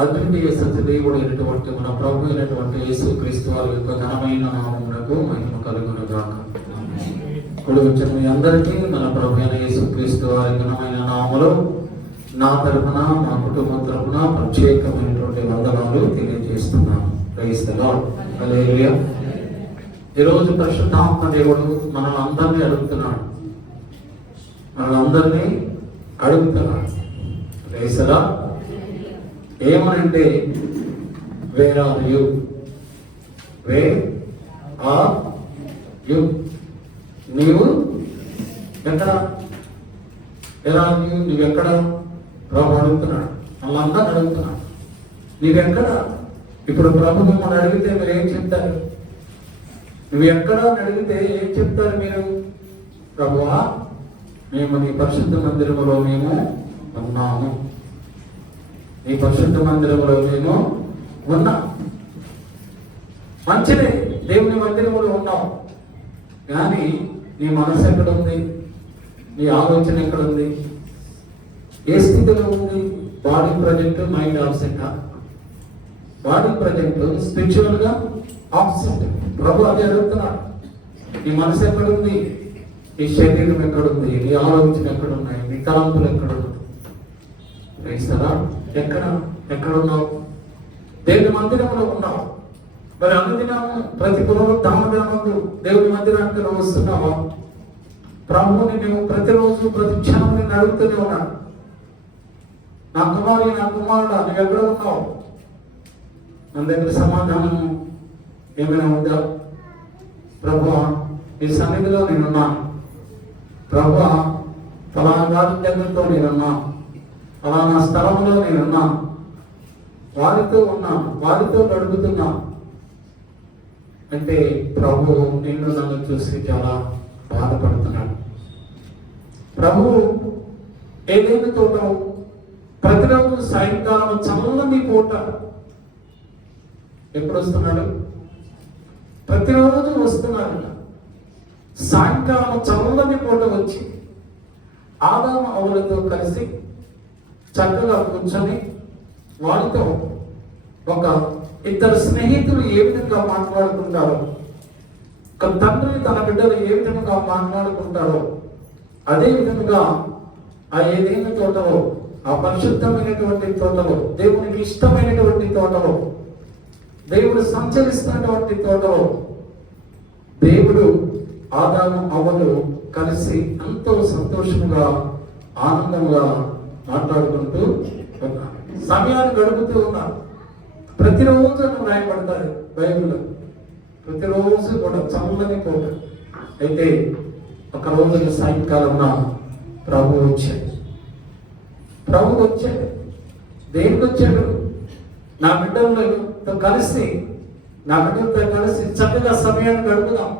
అద్వితీయ సత్యదేవుడు అయినటువంటి మన ప్రభు అయినటువంటి యేసుక్రీస్తు వారి యొక్క ఘనమైన నామమునకు మహిమ కలుగునుగాక. ఇప్పుడు వచ్చిన మీ అందరికీ మన ప్రభు అయిన యేసుక్రీస్తు వారి ఘనమైన నామములో నా తరఫున, మా కుటుంబం తరఫున ప్రత్యేకమైనటువంటి వందనాలు తెలియజేస్తున్నాను. Praise the Lord. హల్లెలూయా. ఈరోజు పరిశుద్ధాత్మ దేవుడు మనల్ని అందరినీ అడుగుతున్నాడు. Praise the Lord. ఏమనంటే, where are you? Where are you? నీవు ఎక్కడ? ఎలా నువ్వెక్కడ? ప్రభు అడుగుతున్నాడు, వాళ్ళందరూ అడుగుతున్నాడు, నీవెక్కడ? ఇప్పుడు ప్రభు మిమ్మల్ని అడిగితే మీరు ఏం చెప్తారు? నువ్వు ఎక్కడ అని అడిగితే ఏం చెప్తారు మీరు? ప్రభువా, మేము నీ పరిశుద్ధ మందిరములో మేము ఉన్నాము, నీ పరిశుద్ధ మందిరంలో మేము ఉన్నాం. మంచిదే, దేవుని మందిరంలో ఉన్నాం. కానీ నీ మనసు ఎక్కడుంది? నీ ఆలోచన ఎక్కడుంది? ఏ స్థితిలో ఉంది? Body present, mind absent. Body present, spiritual గా ఆబ్సెంట్. ప్రభు అది అడుగుతున్నాడు. నీ మనసు ఎక్కడుంది? నీ శరీరం ఎక్కడుంది? నీ ఆలోచన ఎక్కడున్నాయి? నీ తలంపులు ఎక్కడున్నాయి? ఎక్కడున్నావు? దేవుని మందిరంలో ఉన్నావు. మరి అనుదినము ప్రతి పునరుద్ధానముందు దేవుని మందిరానికి నువ్వు వస్తున్నావా? ప్రభువుని నువ్వు ప్రతిరోజు ప్రతి క్షణం నేను అడుగుతూనే ఉన్నాను, నా కుమారుడు, నా కుమారుడా, నువ్వు ఎక్కడ ఉన్నావు? మన దగ్గర సమాధానం ఏమైనా ఉందా? ప్రభువా, ఈ సన్నిధిలో నేనున్నాను. ప్రభువా, ఫలానా వారి దగ్గరతో నేనున్నాను, ఫలానా స్థలంలో నేనున్నాను, వారితో ఉన్నాను, వారితో గడుపుతున్నాను అంటే ప్రభు నిన్ను నన్ను చూసి చాలా బాధపడుతున్నాడు. ప్రభు ఏదైనా తోట ప్రతిరోజు సాయంకాలం చల్లని పూట ఎప్పుడు వస్తున్నాడు? ప్రతిరోజు వస్తున్నాడు. సాయంకాలం చల్లని పూట వచ్చి ఆదాము హవ్వలతో కలిసి చక్కగా కూర్చొని వారితో ఒక ఇద్దరు స్నేహితులు ఏ విధంగా మాట్లాడుకుంటారో, ఒక తండ్రి తన బిడ్డలు ఏ విధంగా మాట్లాడుకుంటారో, అదే విధంగా ఆ ఏదైనా తోటలో, ఆ పరిశుద్ధమైనటువంటి తోటలో, దేవునికి ఇష్టమైనటువంటి తోటలో, దేవుడు సంచరిస్తున్నటువంటి తోటలో దేవుడు ఆదాము హవ్వలు కలిసి ఎంతో సంతోషంగా ఆనందంగా మాట్లాడుకుంటూ సమయాన్ని గడుపుతూ ఉన్నారు. ప్రతిరోజు రాయబడతారు బైబిల్లో, ప్రతిరోజు కూడా చల్లని పూట. అయితే ఒక రోజు సాయంకాలం ప్రభు వచ్చాడు. దేనికి వచ్చాడు? నా బిడ్డలతో కలిసి చక్కగా సమయాన్ని గడుపుదాం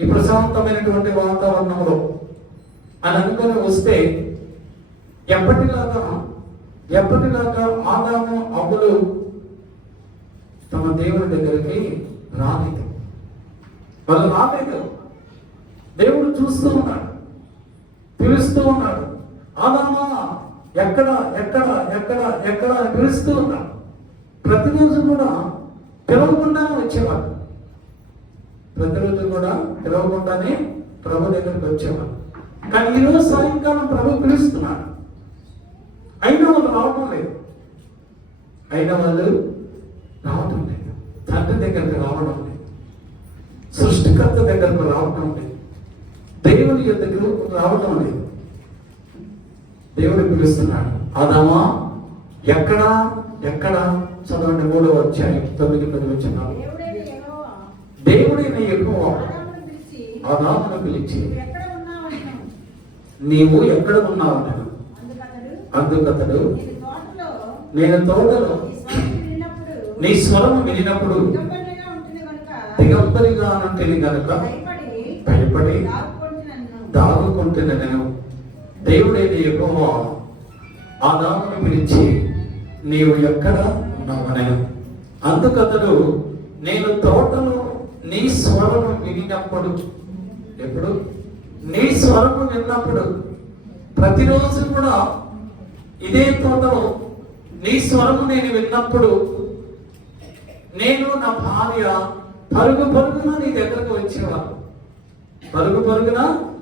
ఈ ప్రశాంతమైనటువంటి వాతావరణంలో అని అనుకుని వస్తే, ఎప్పటిలాగా ఆదాము హవ్వలు తమ దేవుడి దగ్గరికి రాలేదు. వాళ్ళు రాలేదు. దేవుడు చూస్తూ ఉన్నాడు, పిలుస్తూ ఉన్నాడు. ఆదామా, ఎక్కడ ఎక్కడ ఎక్కడ ఎక్కడ అని పిలుస్తూ ఉన్నాడు. ప్రతిరోజు కూడా పిలవకుండానే వచ్చేవాడు. ప్రతిరోజు కూడా పిలవకుండానే ప్రభు దగ్గరికి వచ్చేవాడు. కానీ ఈరోజు సాయంకాలం ప్రభు పిలుస్తున్నాడు. అయినా వాళ్ళు రావడం లేదు. తండ్రి దగ్గరకు రావడం లేదు. సృష్టికర్త దగ్గరకు రావడం లేదు. దేవుని దగ్గరకు రావడం లేదు. దేవుడు పిలుస్తున్నాడు. ఆదామా, ఎక్కడా ఎక్కడ? చదవండి 3వ అధ్యాయం 9-10 వచనాలు. దేవుడైన యెహోవా ఆదామును పిలిచి, నీవు ఎక్కడ ఉన్నావు? అందుకతడు, నేను తోటలో నీ స్వరము వినినప్పుడు దిగంబరిగా ఉంటుంది కనుక భయపడి దాగుకుంటున్నా. నేను దేవుడైన యెహోవా ఆదామును పిలిచి, నీవు ఎక్కడ ఉన్నావని. అందుకతడు, నేను తోటలో నీ స్వరము వినినప్పుడు. ఎప్పుడు? నీ స్వరము విన్నప్పుడు. ప్రతిరోజు కూడా ఇదే తోటలో నీ స్వరము నేను విన్నప్పుడు నేను నా భార్య పరుగు పరుగున నీ దగ్గరకు వచ్చేవాడు, పరుగు పరుగున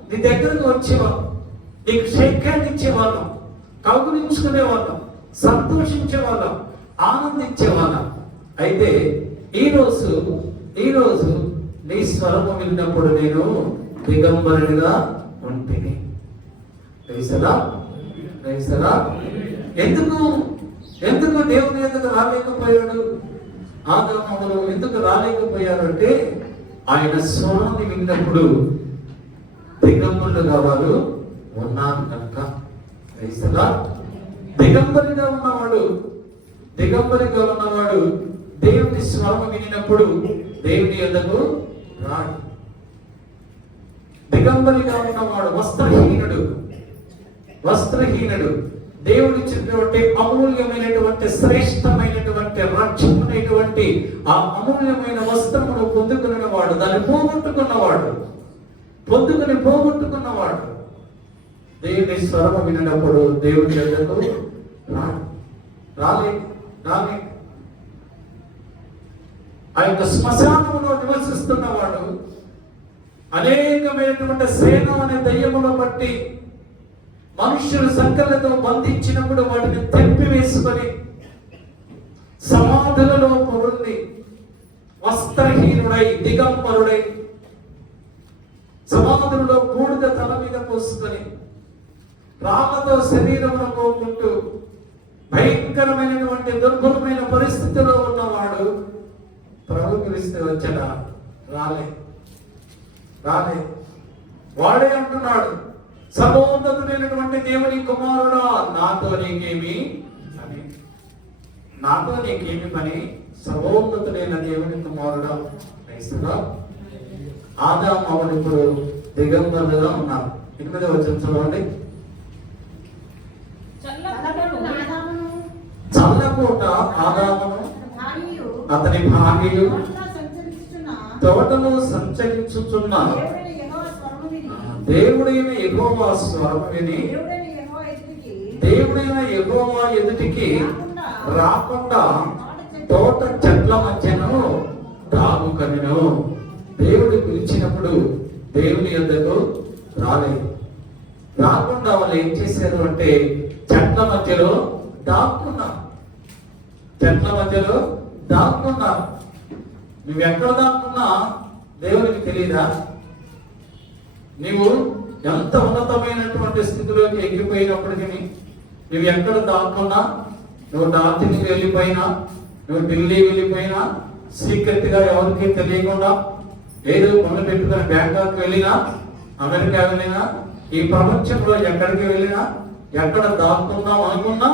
నీ దగ్గరకు వచ్చేవాడు, నీకు శక్యాన్ని ఇచ్చేవాళ్ళం, కౌగులించుకునేవాళ్ళం, సంతోషించేవాళ్ళం, ఆనందించేవాళ్ళం. అయితే ఈరోజు నీ స్వరము విన్నప్పుడు నేను దిగంబరుడిగా ఉంటిని. ఎందుకు దేవుని ఎందుకు రాలేకపోయాడు? ఆదాము ఎందుకు రాలేకపోయారు అంటే ఆయన స్వరాన్ని విన్నప్పుడు దిగంబరులుగా వారు ఉన్నారు కనుక. దిగంబరిగా ఉన్నవాడు దేవుని స్వరం వినినప్పుడు దేవుని యొద్దకు రాడు. దిగంబరిగా ఉన్నవాడు వస్త్రహీనుడు దేవుడు ఇచ్చినటువంటి అమూల్యమైనటువంటి శ్రేష్టమైనటువంటి రక్షణమైనటువంటి ఆ అమూల్యమైన వస్త్రమును పొందుకున్నవాడు, దాన్ని పోగొట్టుకున్నవాడు దేవుని స్వరము వినప్పుడు దేవుని యొద్దకు రాలే. ఆ యొక్క శ్మశానంలో నివసిస్తున్నవాడు అనేకమైనటువంటి సేన అనే దయ్యములో బట్టి మనుష్యులు సంకలతో బంధించినప్పుడు వాటిని తెంపి వేసుకొని సమాధులలో పొరుంది వస్త్రహీనుడై దిగంబరుడై సమాధులలో బూడిద తల మీద పోసుకొని రాళ్లతో శరీరమును పోకుంటూ భయంకరమైనటువంటి దుర్భరమైన పరిస్థితిలో ఉన్నవాడు ప్రభు పిలిస్తే వచ్చాడా? రాలే. వాడే అంటున్నాడు, సర్వోన్నతుడైనటువంటి దేవుని కుమారుడా, నాతో నీకేమి పని? సర్వోన్నతుడైన దేవుని కుమారుడా. ఆదాము అవను ఇప్పుడు దిగంబరులుగా ఉన్నారు. 8వ వచనం చదవండి. చల్లపూట ఆదామును అతని భార్యయు తోటలో సంచరించుచున్న దేవుడైన యెహోవా స్వరము విని దేవుడైన యెహోవా ఎదుటికి రాకుండా తోట చెట్ల మధ్యను దాగుకొనెను. దేవుడు పిలిచినప్పుడు దేవుని యొద్దకు రాకుండా వాళ్ళు ఏం చేశారు అంటే చెట్ల మధ్యలో దాక్కున్నారు. నువ్వు ఎక్కడ దాక్కున్నా దేవునికి తెలియదా? నీవు ఎంత ఉన్నతమైనటువంటి స్థితిలోకి ఎక్కిపోయినప్పటికీ నువ్వు ఎక్కడ దాక్కున్నా, నువ్వు డార్జిలింగ్ వెళ్ళిపోయినా, నువ్వు ఢిల్లీ వెళ్ళిపోయినా, సీక్రెట్ గా ఎవరికి తెలియకుండా ఏదో పనులు పెట్టుకుని బ్యాంకాక్ వెళ్ళినా, అమెరికా వెళ్ళినా, ఈ ప్రపంచంలో ఎక్కడికి వెళ్ళినా, ఎక్కడ దాక్కున్నావు అనుకున్నా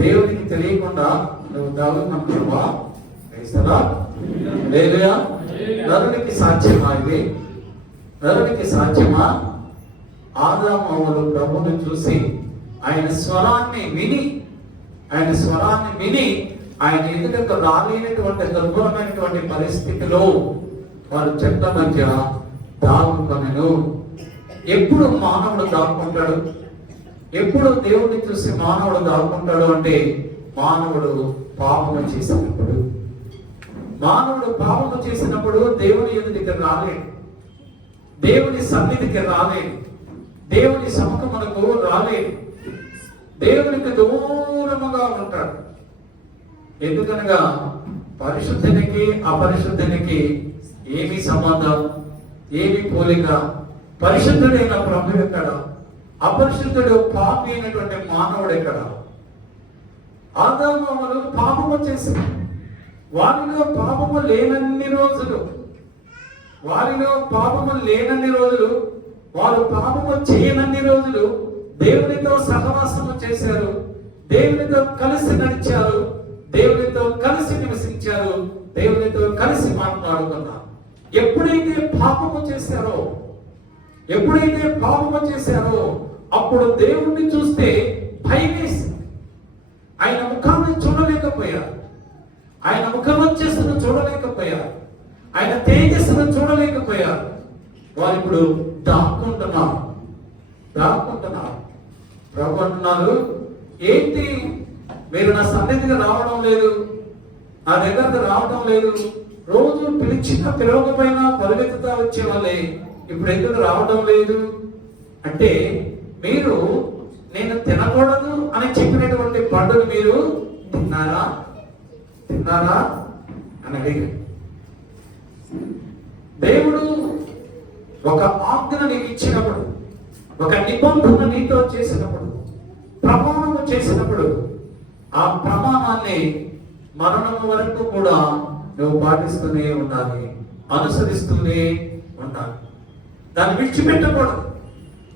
దేవునికి తెలియకుండా నువ్వు దాగుకుంటున్నావా? నరునికి సాధ్యమా? ఆదాము ప్రభువును చూసి ఆయన స్వరాన్ని విని ఆయన ఎదుటకు రాలేనటువంటి దుర్భరమైనటువంటి పరిస్థితిలో వారు చెట్ల మధ్య దాగుకొనెను. ఎప్పుడు మానవుడు దాక్కుంటాడు? ఎప్పుడు దేవుడిని చూసి మానవుడు దాక్కుంటాడు అంటే మానవుడు పాపము చేసినప్పుడు దేవుని ఎదుటికి రాలేడు, దేవుని సన్నిధికి రాలేడు, దేవుని సముఖమునకు రాలేడు, దేవునికి దూరముగా ఉంటాడు. ఎందుకనగా పరిశుద్ధునికి అపరిశుద్ధునికి ఏమి సంబంధం, ఏమి పోలిక? పరిశుద్ధుడైన ప్రభు ఎక్కడ? అపరిశుద్ధుడు పాపి అయినటువంటి మానవుడు ఎక్కడ? ఆదాము అవ్వలు పాపము చేశారు. వారిలో పాపము లేనన్ని రోజులు వారు పాపము చేయనన్ని రోజులు దేవునితో సహవాసము చేశారు, దేవునితో కలిసి నడిచారు, దేవునితో కలిసి నివసించారు, దేవునితో కలిసి మాట్లాడుకున్నారు. ఎప్పుడైతే పాపము చేశారో అప్పుడు దేవుణ్ణి చూస్తే భయమేసి ఆయన ముఖాన్ని చూడలేకపోయారు, ఆయన ముఖమొచ్చేస్తును చూడలేకపోయారు, ఆయన తేజస్సును చూడలేకపోయారు. వారు ఇప్పుడు దాక్కుంటున్నారు. ప్రభు అంటున్నారు, ఏంటి మీరు నా సన్నిధికి రావడం లేదు, నా దగ్గరకు రావడం లేదు, రోజు పిలవకపోయినా పరిగెత్తుతా వచ్చే వాళ్ళే ఇప్పుడు ఎందుకు రావడం లేదు అంటే, మీరు నేను తినకూడదు అని చెప్పినటువంటి పండును మీరు తిన్నారా అని అడిగాడు. దేవుడు ఒక ఆజ్ఞ నీకు ఇచ్చినప్పుడు, ఒక నిబంధన నీతో చేసినప్పుడు, ప్రమాణము చేసినప్పుడు, ఆ ప్రమాణాన్ని మరణం వరకు కూడా నువ్వు పాటిస్తూనే ఉండాలి, అనుసరిస్తూనే ఉండాలి. దాన్ని విడిచిపెట్టకూడదు.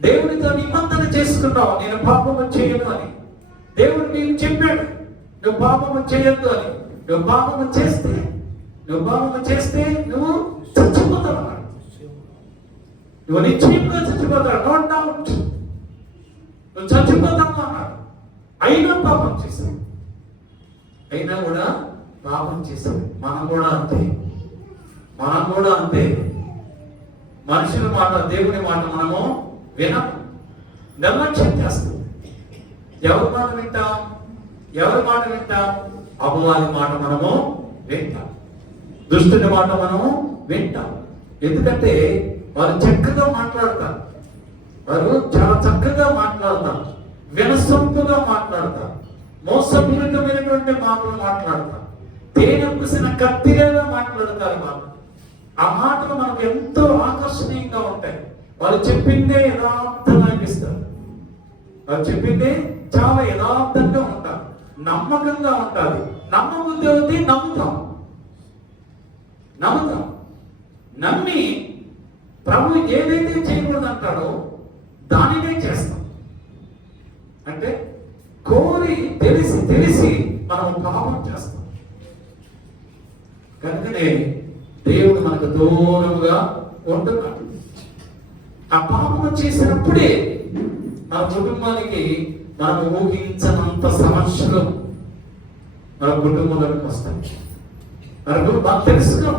దేవునితో నిబంధన చేసుకున్నావు, నేను పాపము చేయను అని. దేవుడు నీకు చెప్పాడు నువ్వు పాపము చేయొద్దు అని. నువ్వు పాపము చేస్తే నువ్వు చచ్చిపోతావు అన్నాడు. నువ్వు నిశ్చయంగా చచ్చిపోతావు, నో డౌట్ నువ్వు చచ్చిపోతావు అన్నాడు. అయినా పాపం చేశావు, అయినా కూడా పాపం చేశావు. మనం కూడా అంతే. మనుషుల మాట, దేవుని మాట మనము నిర్లక్ష్యం చేస్తాం. ఎవరి మాట వింటాం? అపవాది మాట మనము వింటాం, దుష్టుని మాట మనము వింటాం. ఎందుకంటే వారు చక్కగా మాట్లాడతారు, వారు చాలా చక్కగా మాట్లాడతారు, వినసొంపుగా మాట్లాడతారు, మోసపూరితమైనటువంటి మాటలు మాట్లాడతారు, తేనె పూసిన కత్తిగా మాట్లాడతారు. ఆ మాటలు మనకు ఎంతో ఆకర్షణీయంగా ఉంటాయి. వాళ్ళు చెప్పిందే యథార్థంగా అనిపిస్తారు, వాళ్ళు చెప్పిందే చాలా యథార్థంగా ఉంటారు, నమ్మకంగా ఉంటుంది. నమ్మబుద్ధి అవుతే నమ్ముతాం. నమ్మి ప్రభు ఏదైతే చేయకూడదు అంటాడో దానినే చేస్తాం. అంటే కోరి తెలిసి మనం పాపం చేస్తాం. కనుకనే దేవుడు మనకు దూరంగా ఉంటున్నాడు. ఆ పాపం చేసినప్పుడే మన కుటుంబానికి మనం ఊహించనంత సమస్యలు మన కుటుంబంలోకి వస్తాయి. మనకు మాకు తెలుసుకో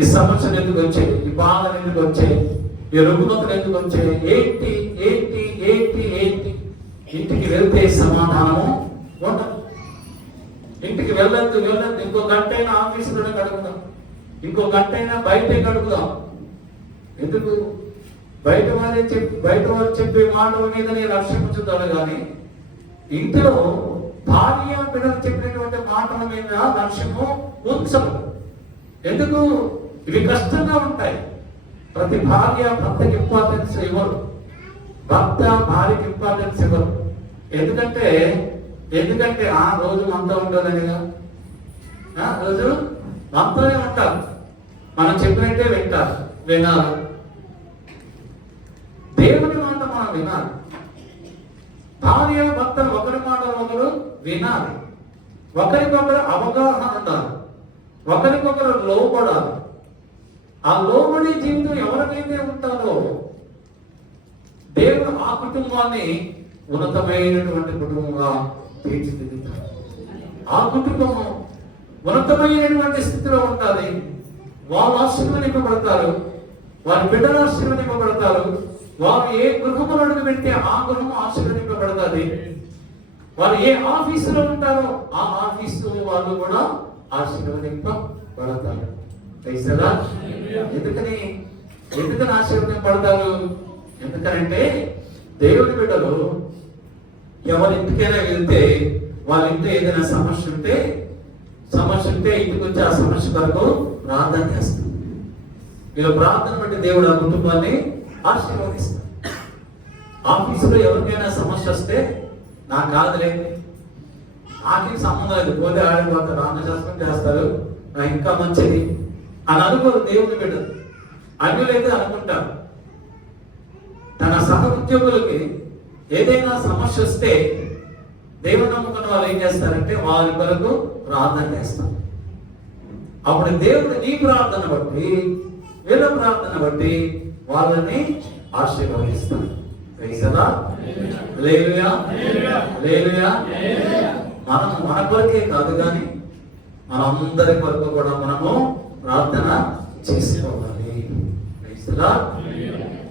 ఈ సమస్యలు ఎందుకు వచ్చాయి, ఈ బాధలు ఎందుకు వచ్చాయి, ఈ రుగ్మతలు ఎందుకు వచ్చాయి, ఏంటి ఇంటికి వెళ్తే సమాధానము ఉండదు. ఇంటికి వెళ్ళద్దు. ఇంకో గంట అయినా ఆఫీసులోనే గడుపుదాం, ఇంకో గంట అయినా బయటే గడుపుదాం. ఎందుకు? బయట వారు చెప్పే మాటల మీద నేను లక్ష్యం ఉంచుతాను, కానీ ఇంట్లో భార్య బిడ్డలు చెప్పినటువంటి మాటల మీద లక్ష్యము ఉంచదు. ఎందుకు? ఇవి కష్టంగా ఉంటాయి. ప్రతి భార్య భర్తకి ఇంపార్టెన్స్ ఇవ్వరు, భర్త భార్యకి ఇంపార్టెన్స్ ఇవ్వరు. ఎందుకంటే ఆ రోజు మనతో ఉండాలనిగా, రోజు మనతోనే ఉంటారు, మనం చెప్పినట్టే వినాలి. దేవుని మాట మనం వినాలి. భార్య భర్తలు ఒకరి మాటలు ఒకరు వినాలి, ఒకరికొకరు అవగాహన ఉండాలి, ఒకరికొకరు లోబడాలి. ఆ లోబడి జీవితం ఎవరికైతే ఉంటారో దేవుడు ఆ కుటుంబాన్ని ఉన్నతమైనటువంటి కుటుంబంగా తీర్చిదిద్దుతారు. ఆ కుటుంబము ఉన్నతమైనటువంటి స్థితిలో ఉండాలి. వాళ్ళు ఆశీర్వదింపబడతారు, వారి బిడ్డలు ఆశీర్వదింపబడతారు. వారు ఏ గృహములు అడుగు పెడితే ఆ గృహము ఆశీర్వదింపబడతాది. వారు ఏ ఆఫీసులో ఉంటారో ఆ ఆఫీసు వాళ్ళు కూడా ఆశీర్వదింపబడతారు. ఎందుకని ఆశీర్వదింపబడతారు? ఎందుకంటే దేవుని బిడ్డలు ఎవరింటికైనా వెళ్తే వాళ్ళ ఇంట్లో ఏదైనా సమస్య ఉంటే ఇంటికి వచ్చి ఆ సమస్య కొరకు ప్రార్థన చేస్తారు. వీళ్ళు ప్రార్థన బట్టి దేవుడు ఆ కుటుంబాన్ని ఆశీర్వదిస్తారు. ఆఫీసులో ఎవరికైనా సమస్య వస్తే నాకు కాదులే, నాకేం సంబంధం లేదు, పోతే ఆడిపోతారు, రామశాస్త్రం చేస్తారు, నాకు ఇంకా మంచిది అని అనుకోరు దేవుని బిడ్డలు. అన్యులైతే అనుకుంటారు. తన సహ ఉద్యోగులకి ఏదైనా సమస్య వస్తే దేవుని నమ్ముకున్న వాళ్ళు ఏం చేస్తారంటే వారి కొరకు ప్రార్థన చేస్తారు. అప్పుడు దేవుడు నీ ప్రార్థన బట్టి, వీళ్ళ ప్రార్థన బట్టి వాళ్ళని ఆశీర్వదిస్తాడు. మనం మన కొరకే కాదు కానీ మనందరి కొరకు కూడా మనము ప్రార్థన చేసుకోవాలి.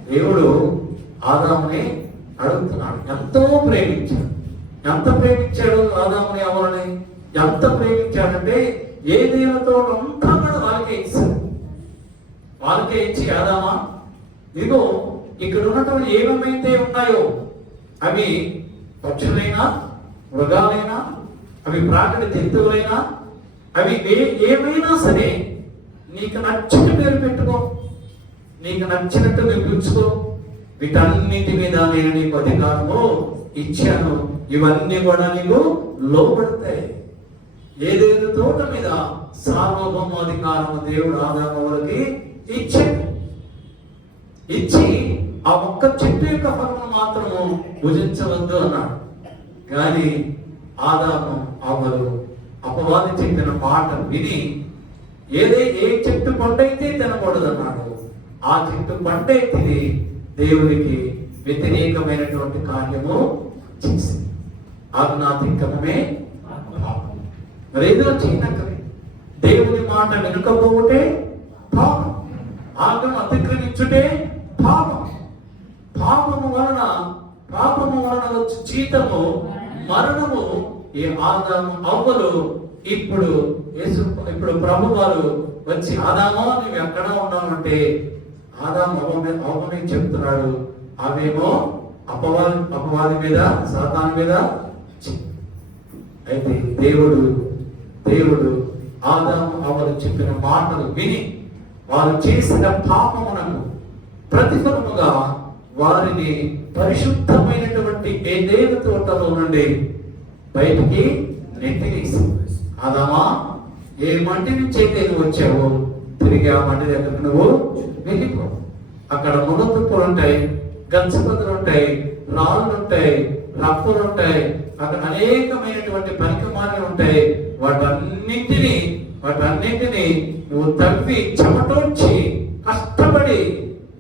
దేవుడు ఆదాముని అడుగుతున్నాడు, ఎంతో ప్రేమించాడు, ఎంత ప్రేమించాడు ఆదాముని అవ్వని? ఎంత ప్రేమించాడంటే ఏదేనతో అంతా కూడా వాళ్ళకే ఇచ్చాడు. వాళ్ళకే ఇచ్చి ఆదామా ఇదిగో ఇక్కడ ఉన్నటువంటి ఏమేమైతే ఉన్నాయో అవి పక్షులైనా, మృగాలైనా, అవి ప్రాకృతిక జంతువులైనా, అవి ఏమైనా సరే నీకు నచ్చిన పేరు పెట్టుకో, నీకు నచ్చినట్టు నిర్మించుకో, వీటన్నిటి మీద నేను నీకు అధికారము ఇచ్చాను, ఇవన్నీ కూడా నీకు లోబడతాయి. ఏదేదో తోట మీద సార్వభౌమాధికారము దేవుడు ఆదాముకి ఇచ్చాడు. ఇచ్చి ఆ ఒక్క చెట్టు యొక్క ఫలము మాత్రము భుజించవద్దు అన్నాడు. కానీ ఆదాము అవ్వలు అపవాది చెప్పిన మాట విని ఏ చెట్టు పండైతే తినకూడదు అన్నాడు, ఆ చెట్టు పండే తిని దేవునికి వ్యతిరేకమైనటువంటి కార్యము చేసింది. ఆజ్ఞాతిక్రమమే మరేదో చేయనక్కలే. దేవుని మాట వెనుకపోతే పాపం, ఆజ్ఞను అతిక్రమించుటే పాపం. పాపము వలన వచ్చి జీతము మరణము. ఈ ఆదాము అవ్వలు ఇప్పుడు ప్రభు వారు వచ్చి ఆదామో నువ్వు ఎక్కడ ఉన్నావంటే ఆదాము అవ్వని చెప్తున్నాడు. అవేమో అపవాది మీద, సాతాను మీద. అయితే దేవుడు ఆదాము అవ్వలు చెప్పిన మాటలు విని వారు చేసిన పాపమునకు ప్రతిఫలముగా వారిని పరిశుద్ధమైనటువంటి ఏదేను తోటలో నుండి బయటికి నెట్టివేసి, ఆదామా ఏ మంటి నుంచి అయితే నువ్వు వచ్చావో తిరిగి ఆ మంటి దగ్గర నువ్వు వెళ్ళిపో. అక్కడ మునతుప్పులు ఉంటాయి, గచ్చపతులు ఉంటాయి, రాళ్ళు ఉంటాయి, రప్పులు ఉంటాయి, అక్కడ అనేకమైనటువంటి పరికమాలు ఉంటాయి. వాటన్నింటినీ నువ్వు తవ్వి చెమటోడ్చి కష్టపడి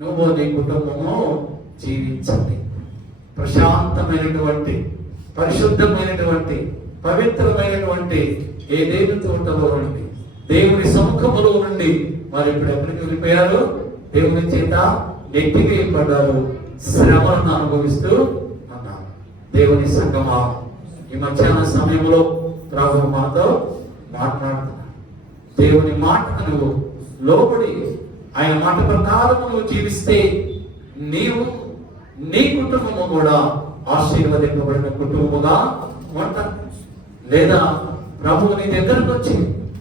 నువ్వు నీ కుటుంబము జీవించండి. ప్రశాంతమైనటువంటి, పరిశుద్ధమైనటువంటి, పవిత్రమైనటువంటి ఏదేను తోటలో నుండి, దేవుని సముఖములో నుండి వారు ఇప్పుడు ఎక్కడికి వెళ్ళిపోయారు? దేవుని చేత నెట్టివేయబడ్డారు, శ్రమలను అనుభవిస్తూ అన్నారు. దేవుని సంగమా, ఈ మధ్యాహ్న సమయంలో ప్రభు మాతో మాట్లాడుతున్నారు. దేవుని మాటకు నువ్వు లోబడి ఆయన మాట ప్రకారం నువ్వు జీవిస్తే నీవు, నీ కుటుంబము కూడా ఆశీర్వదింపబడిన కుటుంబముగా ఉంటారు. లేదా ప్రభువు నీ దగ్గరకు వచ్చి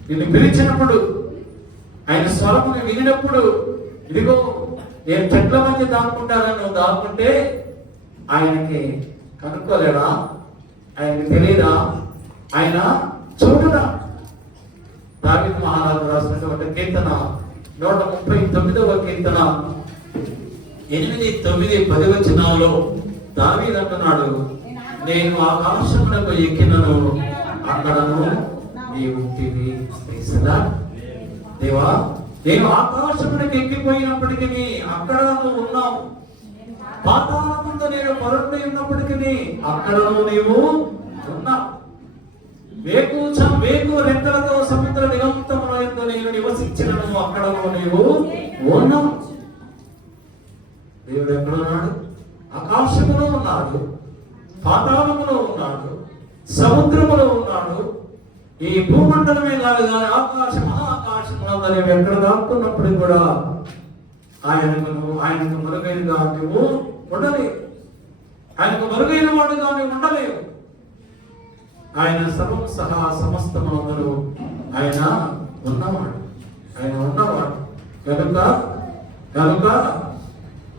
నిన్ను పిలిచినప్పుడు, ఆయన స్వరముని వినినప్పుడు, ఇదిగో నేను చెట్ల మధ్య దాక్కుంటానని నువ్వు దాక్కుంటే ఆయనకి కనుక్కోలేడా? ఆయనకి తెలియదా? ఆయన చూడడా? దావీదు మహారాజు రాసినటువంటి కీర్తన 139వ కీర్తన 8, 9, 10 వచనాల్లో దావీదు అంటున్నాడు, నేను ఆకాశమునకు ఎక్కినను అక్కడను నీవు ఉంటివి. దేవా, నేను ఆకాశమునకు ఎక్కిపోయినప్పటికీ అక్కడ నువ్వు ఉన్నావు. పాతాళమందు నేను పరుండి ఉన్నప్పటికీ అక్కడను నీవు ఉన్నావు. వేకు రెక్కలతో సముద్ర దిగంతముల యందు నేను నివసించినను అక్కడను నీవు ఉన్నావు. దేవుడు ఎక్కడున్నాడు? ఆకాశములో ఉన్నాడు, పాతాళములో ఉన్నాడు, సముద్రములో ఉన్నాడు. ఈ భూమండలమే కాదు కానీ ఆకాశం, మహాకాశములందు నీవు ఎక్కడ దాక్కున్నప్పుడు కూడా ఆయనకు మరుగైనగా నువ్వు ఉండలేవు. ఆయనకు మరుగైన వాడుగా నువ్వు ఉండలేవు. ఆయన సర్వం సహా సమస్తములందరూ ఆయన ఉన్నవాడు. కనుక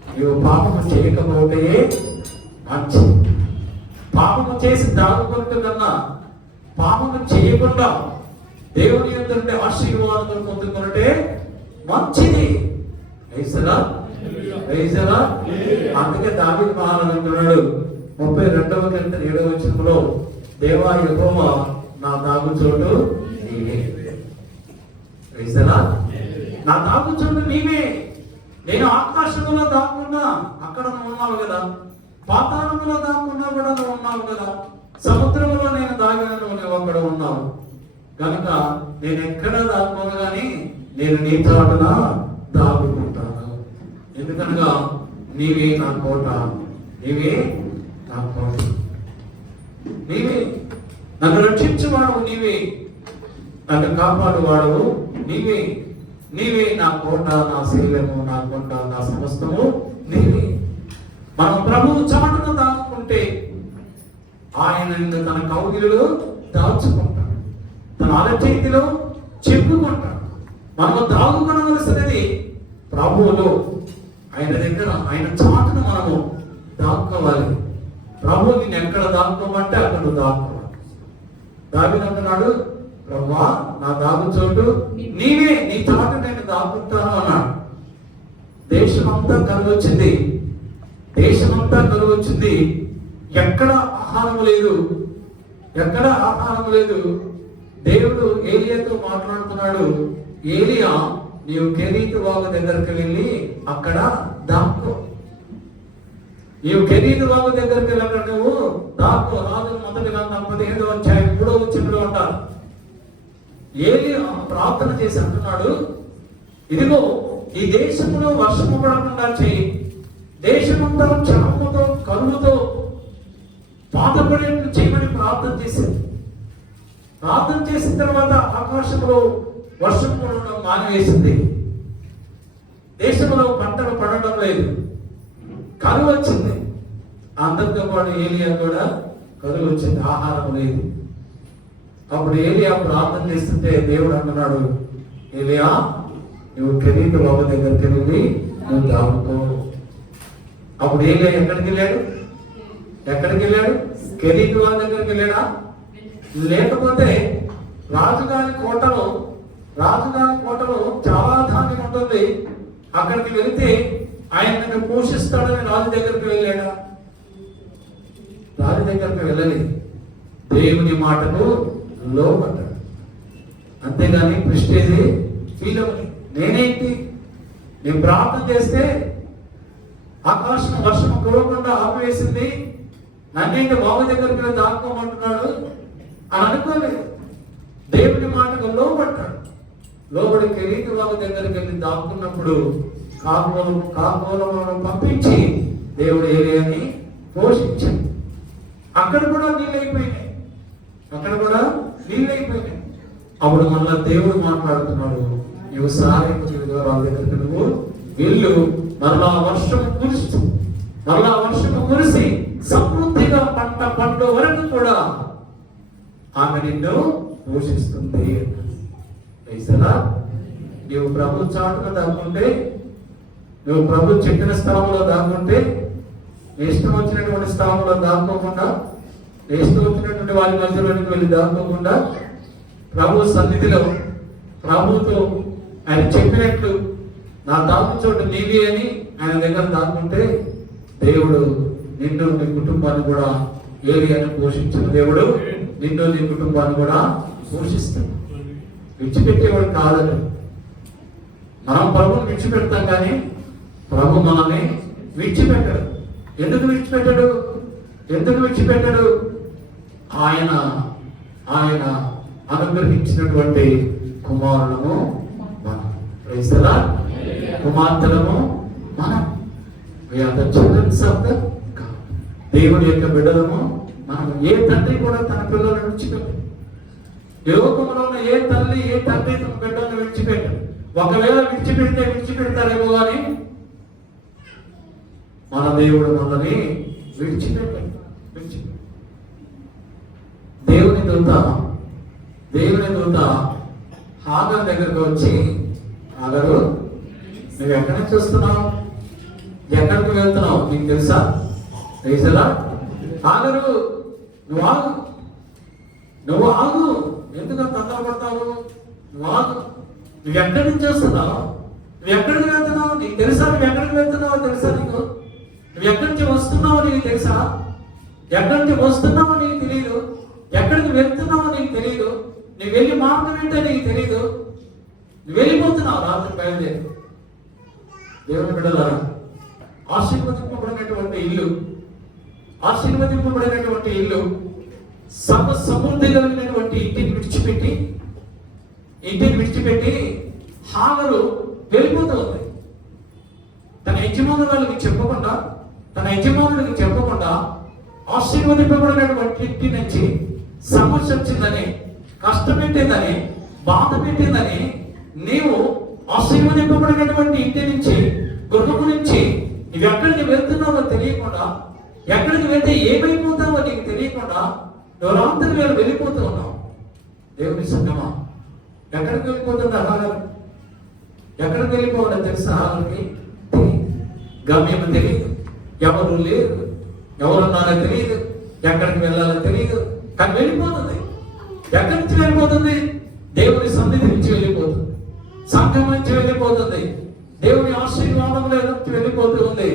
నీవు పాపము చేయకపోతే మంచి. పాపము చేసి దాగుకుంటు కన్నా పాపము చేయకుండా దేవుని యొక్క ఆశీర్వాదం పొందుకున్నట్టే మంచిది. అందుకే దావీదు మహారాజు అంటున్నాడు 32వ కీర్తన 7వ వచనంలో, దేవా యెహోవా నా దాగుచోటు నీవే. నా దాగుచోటు నీవే. నేను ఆకాశంలో దాక్కున్నా అక్కడ నువ్వు ఉన్నావు కదా, పాతాళంలో దాక్కున్నా కూడా నువ్వు ఉన్నావు కదా, సముద్రంలో నేను దాగిన నువ్వు అక్కడ ఉన్నావు. కనుక నేను ఎక్కడ దాక్కోను కానీ నేను నీ చాటున దాగుకుంటాను. ఎందుకనగా నీవే నా కోట, నీవే నా కోట. నీవే, నన్ను రక్షించేవాడవు నీవే, నన్ను కాపాడువాడవు నీవే, నీవే నా కోట, నా శైలము, నా కొండ, నా సమస్తము నీవే. మనం ప్రభువు చాటును దాచుకుంటే ఆయన తన కౌగిలిలో దాచుకుంటాడు, తన అరచేతిలో చెప్పుకుంటాడు. మనము దాగుకొనవలసినది ప్రభువులో, ఆయన దగ్గర, ఆయన చాటును మనము దాక్కోవాలి. ప్రభువు నేను ఎక్కడ దాక్కోమంటే అక్కడ దాక్కోవాలి. దావీదు అంటున్నాడు, ప్రభువా నా దాగు చోటు నీవే, నీ చాటు నేను దాక్కుంటాను అన్నాడు. దేశమంతా కరువొచ్చింది, దేశమంతా కరువొచ్చింది, ఎక్కడ ఆహారం లేదు, ఎక్కడ ఆహారం లేదు. దేవుడు ఏలియాతో మాట్లాడుతున్నాడు, ఏలియా నీవు కెరీతు వాగు దగ్గరికి వెళ్ళి అక్కడ దాక్కో, నీవు కెరీతు వాగు దగ్గరికి వెళ్ళక నువ్వు దాక్కో. రాజుల మొదటి గ్రంథం 15వ అధ్యాయం 3వ వచనంలో అంటారు. ఏలియా ప్రార్థన చేసి అంటున్నాడు, ఇదిగో ఈ దేశంలో వర్షము పడకుండా చేయి, దేశమంతా క్షామముతో కరువుతో బాధపడేట్లు చేయమని ప్రార్థన చేసింది. ప్రార్థన చేసిన తర్వాత ఆకాశంలో వర్షం పడడం మానివేసింది, దేశంలో పంటలు పడడం లేదు, కరువు వచ్చింది. అందరితో పాటు ఏలియా కూడా కరువు వచ్చింది, ఆహారం లేదు. అప్పుడు ఏలియా ప్రార్థన చేస్తుంటే దేవుడు అంటున్నాడు, ఏలియా నువ్వు కెరీతు బాబు దగ్గరికి వెళ్ళి నువ్వు దాముకో. అప్పుడు ఏలియా ఎక్కడికి వెళ్ళాడు? ఎక్కడికి వెళ్ళాడు? కెరీతు వాళ్ళ దగ్గరికి వెళ్ళాడా? లేకపోతే రాజుగారి కోటలో చాలా ధాన్యం ఉంటుంది, అక్కడికి వెళితే ఆయన పోషిస్తాడని రాజు దగ్గరికి వెళ్ళాడా? రాజు దగ్గరికి వెళ్ళలేదు, దేవుని మాటకు లోపడ్డాడు. అంతేగాని ప్రెస్టేజ్ ఫీల్ అవ్వలేదు. నేనేంటి, నేను ప్రార్థన చేస్తే ఆకాశం వర్షం కురవకుండా ఆపివేసింది, నన్నేంటి బాబు దగ్గరికి వెళ్ళి దాక్కోమంటున్నాడు అని అనుకోలేదు. దేవుని మాటకు లోపడ్డాడు. లోబడి కెరీతు బాబు దగ్గరికి వెళ్ళి దాక్కున్నప్పుడు కాకోలను పంపించి దేవుడు ఏలియాని పోషించాడు. అక్కడ కూడా నీళ్ళైపోయినాయి. అప్పుడు మళ్ళా దేవుడు మాట్లాడుతున్నాడు, నువ్వు సారేపు వాళ్ళ దగ్గరికి నువ్వు వెళ్ళు, మరలా వర్షము కురిసి సమృద్ధిగా పంట పండు వరకు కూడా ఆమె నిన్ను పోషిస్తుంది. నువ్వు ప్రభు చాటుగా దాక్కుంటే, నువ్వు ప్రభు చెప్పిన స్థలంలో దాక్కుంటే, ఇష్టం వచ్చినటువంటి స్థలంలో దాక్కోకుండా, ఇష్టం వచ్చినటువంటి వారి మధ్యలోనికి వెళ్ళి దాక్కోకుండా, ప్రభు సన్నిధిలో ప్రభుతో ఆయన చెప్పినట్లు నా దాకు చోటు నీవే అని ఆయన దగ్గర దాక్కుంటే దేవుడు నిన్ను నీ కుటుంబాన్ని కూడా ఏలియాను పోషించిన దేవుడు నిన్ను నీ కుటుంబాన్ని కూడా పోషిస్తాడు. విడిచిపెట్టేవాడు కాదని. మనం ప్రభువుని విడిచిపెడతాం కానీ ప్రభు మనల్ని విడిచిపెట్టాడు. ఎందుకు విడిచిపెట్టాడు? ఆయన అనుగ్రహించినటువంటి కుమారులము మనం, కుమార్తెలము మనం, దేవుని యొక్క బిడ్డలము మనం. ఏ తండ్రి కూడా తన పిల్లలను విడిచిపెట్టాడు. లోకంలో ఉన్న ఏ తల్లి ఏ తండ్రి తన బిడ్డలను విడిచిపెట్టాడు. ఒకవేళ విడిచిపెడతారేమో కానీ మన దేవుడు మనల్ని విడిచిపెట్టాడు. దేవుని దూత హాగరు దగ్గరకు వచ్చి, హాగరు నువ్వు ఎక్కడి నుంచి వస్తున్నావు, ఎక్కడికి వెళ్తున్నావు నీకు తెలుసా? హాగరు నువ్వు ఆగు, ఎందుకంత తొందరపడతావు? నువ్వు ఎక్కడి నుంచి వస్తున్నావు, నువ్వు ఎక్కడికి వెళ్తున్నావు నీకు తెలుసా? నువ్వు ఎక్కడికి వెళ్తున్నావో తెలుసా నీకు? నువ్వు ఎక్కడి నుంచి వస్తున్నావో నీకు తెలుసా? ఎక్కడి నుంచి వస్తున్నావో నీకు తెలియదు, ఎక్కడికి వెళ్తున్నావో నీకు తెలియదు, నువ్వు వెళ్ళి మార్గం ఏంటో నీకు తెలియదు, నువ్వు వెళ్ళిపోతున్నావు రాత్రి బయలుదేరి. దేవుని బిడ్డలారా, ఆశీర్వదింపబడినటువంటి ఇల్లు సమృద్ధి కలిగినటువంటి ఇంటిని విడిచిపెట్టి హాగరు వెళ్ళిపోతూ ఉంది. తన యజమానుడికి చెప్పకుండా ఆశీర్వదింపబడినటువంటి ఇంటి నుంచి సమస్య వచ్చిందని, కష్టం పెట్టిందని, బాధ పెట్టిందని, నీవు ఆశీర్వదింపబడినటువంటి ఇంటి నుంచి, గృహము నుంచి నువ్వు ఎక్కడికి వెళ్తున్నావో తెలియకుండా, ఎక్కడికి వెళ్తే ఏమైపోతావో నీకు తెలియకుండా దూరాంతర వేళ వెళ్ళిపోతూ ఉన్నావు. దేవుని సంగమా, ఎక్కడికి వెళ్ళిపోతుంది ఆహారం? ఎక్కడికి వెళ్ళిపోవాలో తెలుసా? ఆహారానికి గమ్యం తెలియదు, ఎవరు లేరు, ఎవరున్నారో తెలియదు, ఎక్కడికి వెళ్ళాలో తెలియదు, కానీ వెళ్ళిపోతుంది. ఎక్కడి నుంచి వెళ్ళిపోతుంది? దేవుని సన్నిధి నుంచి వెళ్ళిపోతుంది, సంఘం నుంచి వెళ్ళిపోతుంది, దేవుని ఆశీర్వాదంలో నుంచి వెళ్ళిపోతూ ఉంది.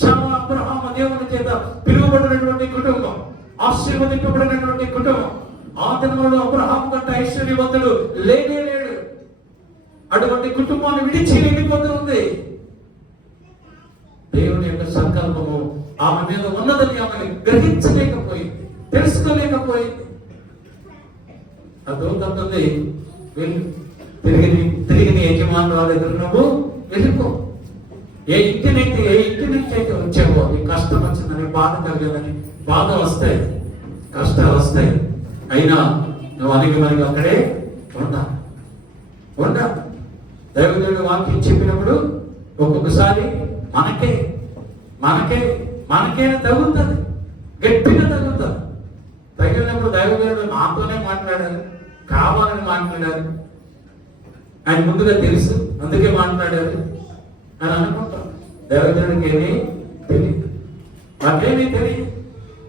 శారా అబ్రహాము దేవుని చేత పిలువబడినటువంటి కుటుంబం, ఆశీర్వదింపబడినటువంటి కుటుంబం. ఆ దినంలో అబ్రహాము కంటే ఐశ్వర్యవంతుడు లేనే లేడు. అటువంటి కుటుంబాన్ని విడిచి వెళ్ళిపోతూ ఉంది. దేవుని యొక్క సంకల్పము ఆమె మీద ఉన్నదని ఆమెను గ్రహించలేకపోయింది, తెలుసుకోలేకపోయింది. ఆ దూత అంటుంది, తిరిగి నీ యజమానురాలు ఎదురు నువ్వు వెళ్ళిపో. ఏ ఇంటి నుంచి అయితే వచ్చావో, ఈ కష్టం వచ్చిందని, బాధ కలిగేదని, బాధ వస్తాయి, కష్టాలు వస్తాయి, అయినా నువ్వు అనిగి మనకి అక్కడే ఉండా. దైవదేవుడు వాక్యం చెప్పినప్పుడు ఒక్కొక్కసారి మనకే తగులుతుంది, గట్టిగా తగులుతుంది. తగిలినప్పుడు దైవదేవుడు నాతోనే మాట్లాడారు, కావాలని మాట్లాడారు, ఆయన ముందుగా తెలుసు, అందుకే మాట్లాడారు అని అనుకుంటాం. దైవదేవుడికి ఏమీ తెలియదు, మాకేమీ తెలియదు.